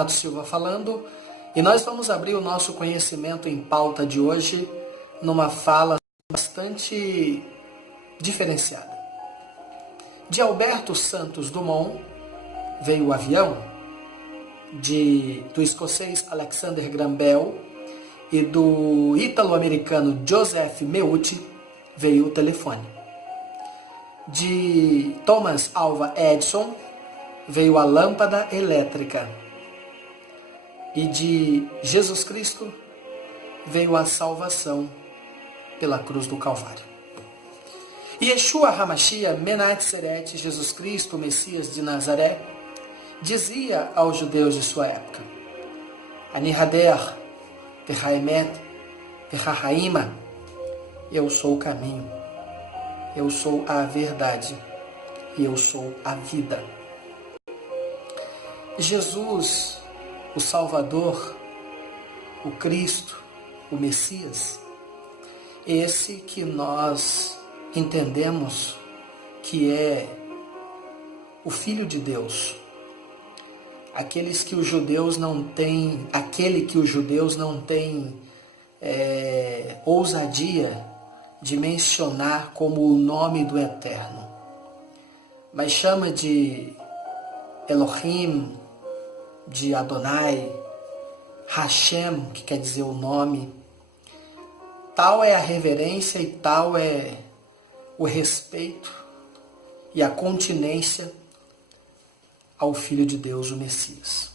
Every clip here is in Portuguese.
Renato Silva falando, e nós vamos abrir o nosso conhecimento em pauta de hoje numa fala bastante diferenciada. De Alberto Santos Dumont veio o avião, do escocês Alexander Graham Bell e do ítalo-americano Joseph Meucci veio o telefone. De Thomas Alva Edison veio a lâmpada elétrica. E de Jesus Cristo veio a salvação pela cruz do Calvário. Yeshua HaMashiach Menatzeret, Jesus Cristo, o Messias de Nazaré, dizia aos judeus de sua época: Ani Hader, Tehaemet, Tehahaima, eu sou o caminho, eu sou a verdade e eu sou a vida. Jesus, o Salvador, o Cristo, o Messias, esse que nós entendemos que é o Filho de Deus, aquele que os judeus não têm ousadia de mencionar como o nome do Eterno, mas chama de Elohim, de Adonai, Hashem, que quer dizer o nome. Tal é a reverência e tal é o respeito e a continência ao Filho de Deus, o Messias.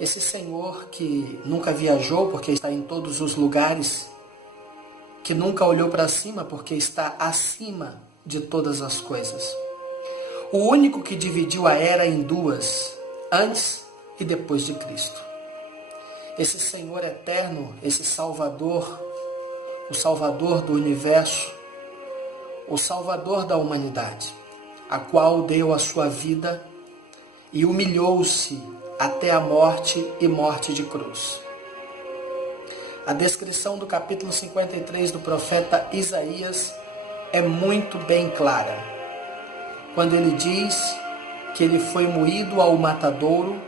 Esse Senhor que nunca viajou porque está em todos os lugares, que nunca olhou para cima porque está acima de todas as coisas. O único que dividiu a era em duas, antes e depois de Cristo. Esse Senhor eterno, esse Salvador, o Salvador do universo, o Salvador da humanidade, a qual deu a sua vida e humilhou-se até a morte e morte de cruz. A descrição do capítulo 53 do profeta Isaías é muito bem clara, quando ele diz que ele foi moído ao matadouro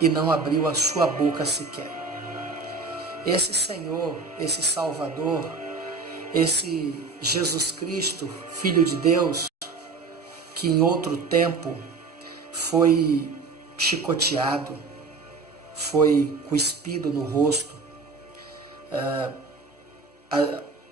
e não abriu a sua boca sequer. Esse Senhor, esse Salvador, esse Jesus Cristo, Filho de Deus, que em outro tempo foi chicoteado, foi cuspido no rosto.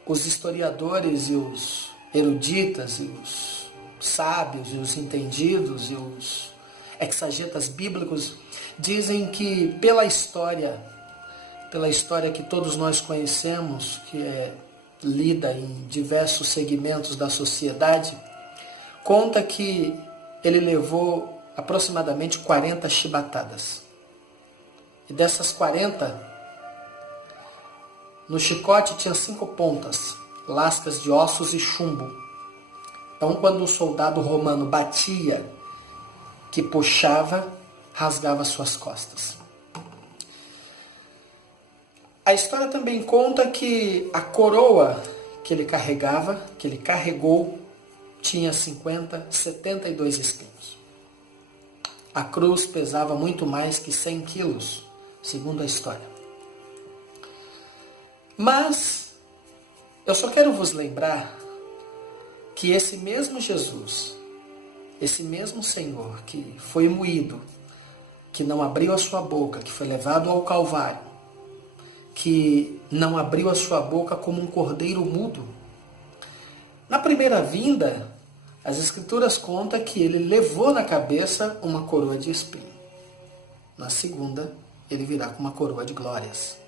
Os historiadores e os eruditas e os sábios e os entendidos e os exegetas bíblicos dizem que pela história que todos nós conhecemos, que é lida em diversos segmentos da sociedade, conta que ele levou aproximadamente 40 chibatadas. E dessas 40, no chicote tinha 5 pontas, lascas de ossos e chumbo. Então, quando o soldado romano batia, que puxava, rasgava suas costas. A história também conta que a coroa que ele carregava, que ele carregou, tinha 72 espinhos. A cruz pesava muito mais que 100 quilos, segundo a história. Mas eu só quero vos lembrar que esse mesmo Jesus, esse mesmo Senhor que foi moído, que não abriu a sua boca, que foi levado ao Calvário, que não abriu a sua boca como um cordeiro mudo, na primeira vinda, as Escrituras contam que ele levou na cabeça uma coroa de espinho. Na segunda, ele virá com uma coroa de glórias.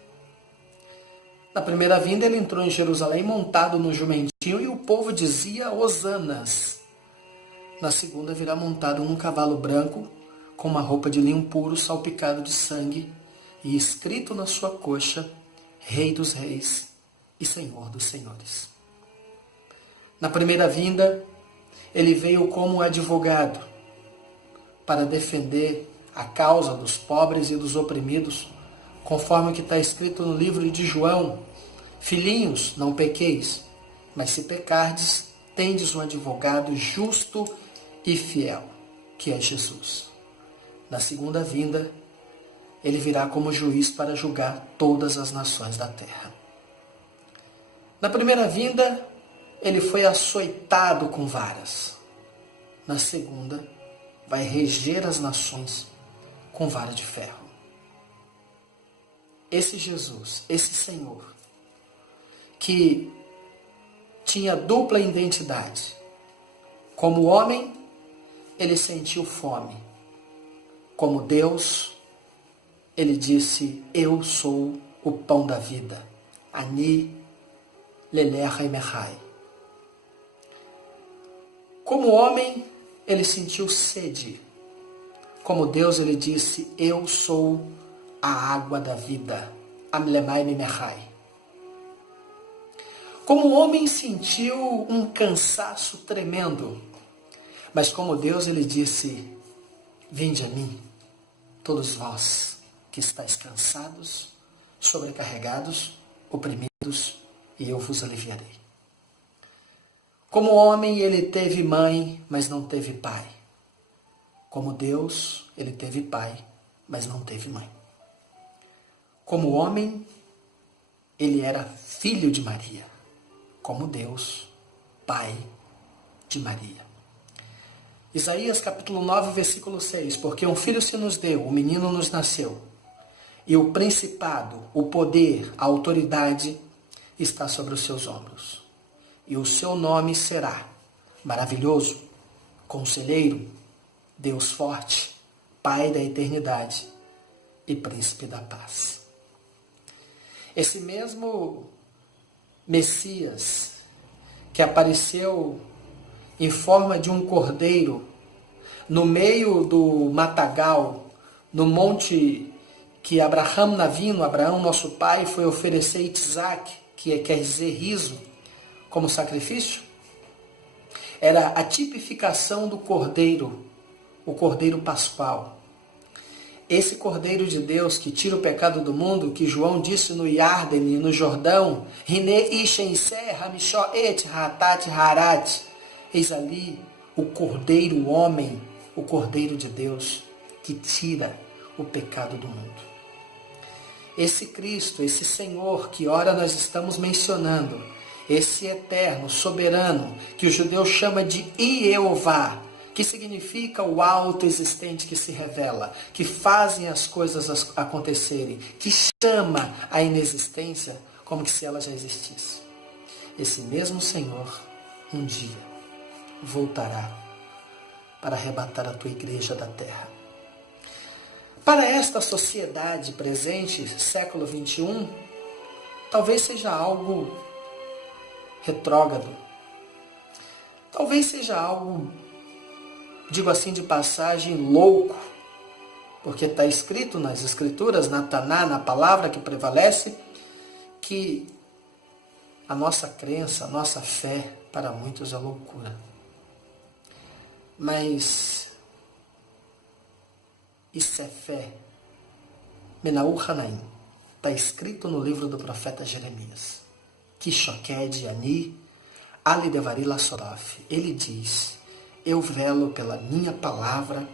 Na primeira vinda, ele entrou em Jerusalém montado no jumentinho e o povo dizia hosanas. Na segunda, virá montado num cavalo branco, com uma roupa de linho puro, salpicado de sangue, e escrito na sua coxa, Rei dos Reis e Senhor dos Senhores. Na primeira vinda, ele veio como advogado para defender a causa dos pobres e dos oprimidos, conforme o que está escrito no livro de João: Filhinhos, não pequeis, mas se pecardes, tendes um advogado justo e fiel, que é Jesus. Na segunda vinda, ele virá como juiz para julgar todas as nações da terra. Na primeira vinda, ele foi açoitado com varas. Na segunda, vai reger as nações com vara de ferro. Esse Jesus, esse Senhor, que tinha dupla identidade. Como homem, ele sentiu fome. Como Deus, ele disse, eu sou o pão da vida. Ani lelecha e mechai. Como homem, ele sentiu sede. Como Deus, ele disse, eu sou a água da vida. Amlemai me mechai. Como homem, sentiu um cansaço tremendo. Mas como Deus, ele disse, vinde a mim, todos vós que estáis cansados, sobrecarregados, oprimidos, e eu vos aliviarei. Como homem, ele teve mãe, mas não teve pai. Como Deus, ele teve pai, mas não teve mãe. Como homem, ele era filho de Maria. Como Deus, pai de Maria. Isaías capítulo 9, versículo 6. Porque um filho se nos deu, um menino nos nasceu. E o principado, o poder, a autoridade está sobre os seus ombros. E o seu nome será Maravilhoso, Conselheiro, Deus Forte, Pai da Eternidade e Príncipe da Paz. Esse mesmo Messias que apareceu em forma de um cordeiro no meio do matagal, no monte que Abraão Navino, Abraão, nosso pai, foi oferecer Isaac, que quer dizer riso, como sacrifício, era a tipificação do cordeiro, o cordeiro pascual. Esse cordeiro de Deus que tira o pecado do mundo, que João disse no Iarden, no Jordão, Rine Ishen Serra, Mishó Et, Hatat, Harat, eis ali o cordeiro, o homem, o cordeiro de Deus, que tira o pecado do mundo. Esse Cristo, esse Senhor que ora nós estamos mencionando, esse eterno, soberano, que o judeu chama de Ievá, que significa o alto existente que se revela, que fazem as coisas acontecerem, que chama a inexistência como que se ela já existisse. Esse mesmo Senhor, um dia, voltará para arrebatar a tua igreja da terra. Para esta sociedade presente, século 21, talvez seja algo retrógrado. Talvez seja algo, digo assim de passagem, louco. Porque está escrito nas Escrituras, na Taná, na palavra que prevalece, que a nossa crença, a nossa fé, para muitos é loucura. Mas isso é fé. Menaú Hanaim. Está escrito no livro do profeta Jeremias. Kishoked Ani Ali Devari Lassodof. Ele diz, eu velo pela minha palavra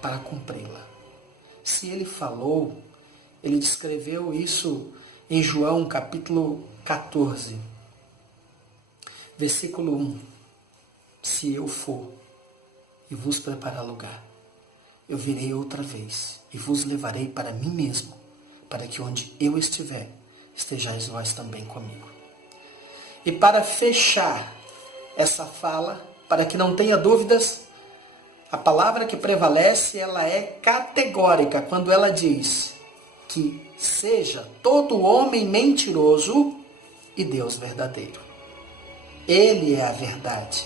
para cumpri-la. Se ele falou, ele descreveu isso em João capítulo 14, versículo 1. Se eu for e vos preparar lugar, eu virei outra vez e vos levarei para mim mesmo, para que onde eu estiver, estejais vós também comigo. E para fechar essa fala, para que não tenha dúvidas, a palavra que prevalece, ela é categórica quando ela diz que seja todo homem mentiroso e Deus verdadeiro. Ele é a verdade.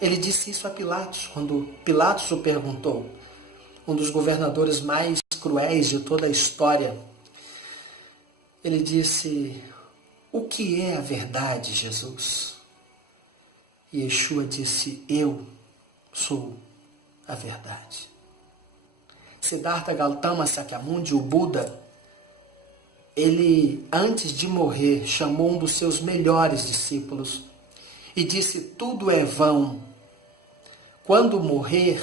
Ele disse isso a Pilatos, quando Pilatos o perguntou, um dos governadores mais cruéis de toda a história. Ele disse, o que é a verdade, Jesus? E Yeshua disse, eu sou a verdade. Siddhartha Gautama Sakyamundi, o Buda, ele, antes de morrer, chamou um dos seus melhores discípulos e disse, tudo é vão. Quando morrer,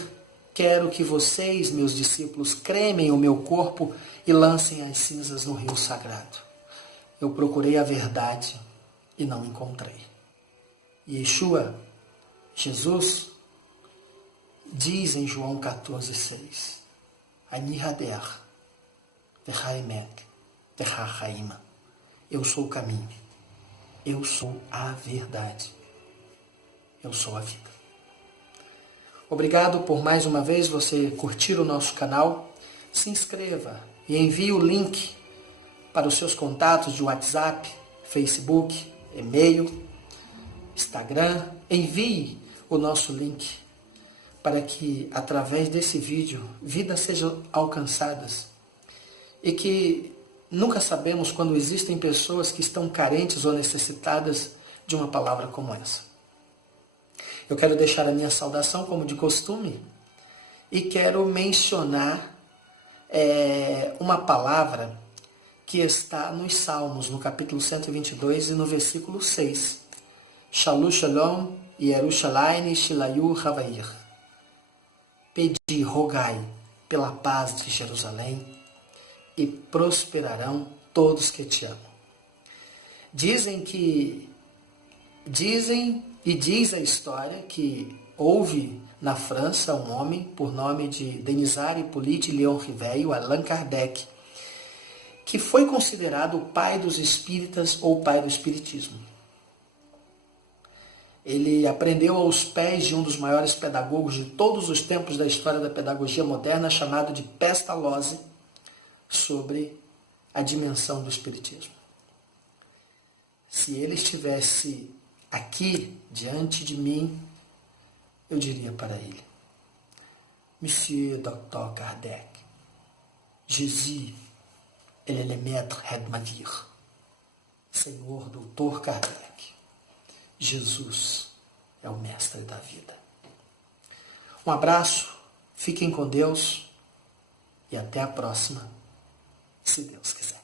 Quero que vocês, meus discípulos, cremem o meu corpo e lancem as cinzas no rio sagrado. Eu procurei a verdade e não encontrei. Yeshua, Jesus, diz em João 14,6: Ani hader, ve'haemet, ve'hachaim. Eu sou o caminho, eu sou a verdade, eu sou a vida. Obrigado por mais uma vez você curtir o nosso canal. Se inscreva e envie o link para os seus contatos de WhatsApp, Facebook, e-mail, Instagram. Envie o nosso link para que, através desse vídeo, vidas sejam alcançadas. E que nunca sabemos quando existem pessoas que estão carentes ou necessitadas de uma palavra como essa. Eu quero deixar a minha saudação, como de costume, e quero mencionar uma palavra que está nos Salmos, no capítulo 122 e no versículo 6. Shalu Shalom Yerushalayim Shilayu Havair. Pedi, rogai pela paz de Jerusalém e prosperarão todos que te amam. Diz a história que houve na França um homem por nome de Denisard Hippolyte Léon Riveil, o Allan Kardec, que foi considerado o pai dos espíritas ou o pai do espiritismo. Ele aprendeu aos pés de um dos maiores pedagogos de todos os tempos da história da pedagogia moderna, chamado de Pestalozzi, sobre a dimensão do espiritismo. Se ele estivesse aqui, diante de mim, eu diria para ele: Monsieur Dr. Kardec, Jésus, ele est le maître de ma vie. Senhor Dr. Kardec, Jesus é o mestre da vida. Um abraço, fiquem com Deus e até a próxima, se Deus quiser.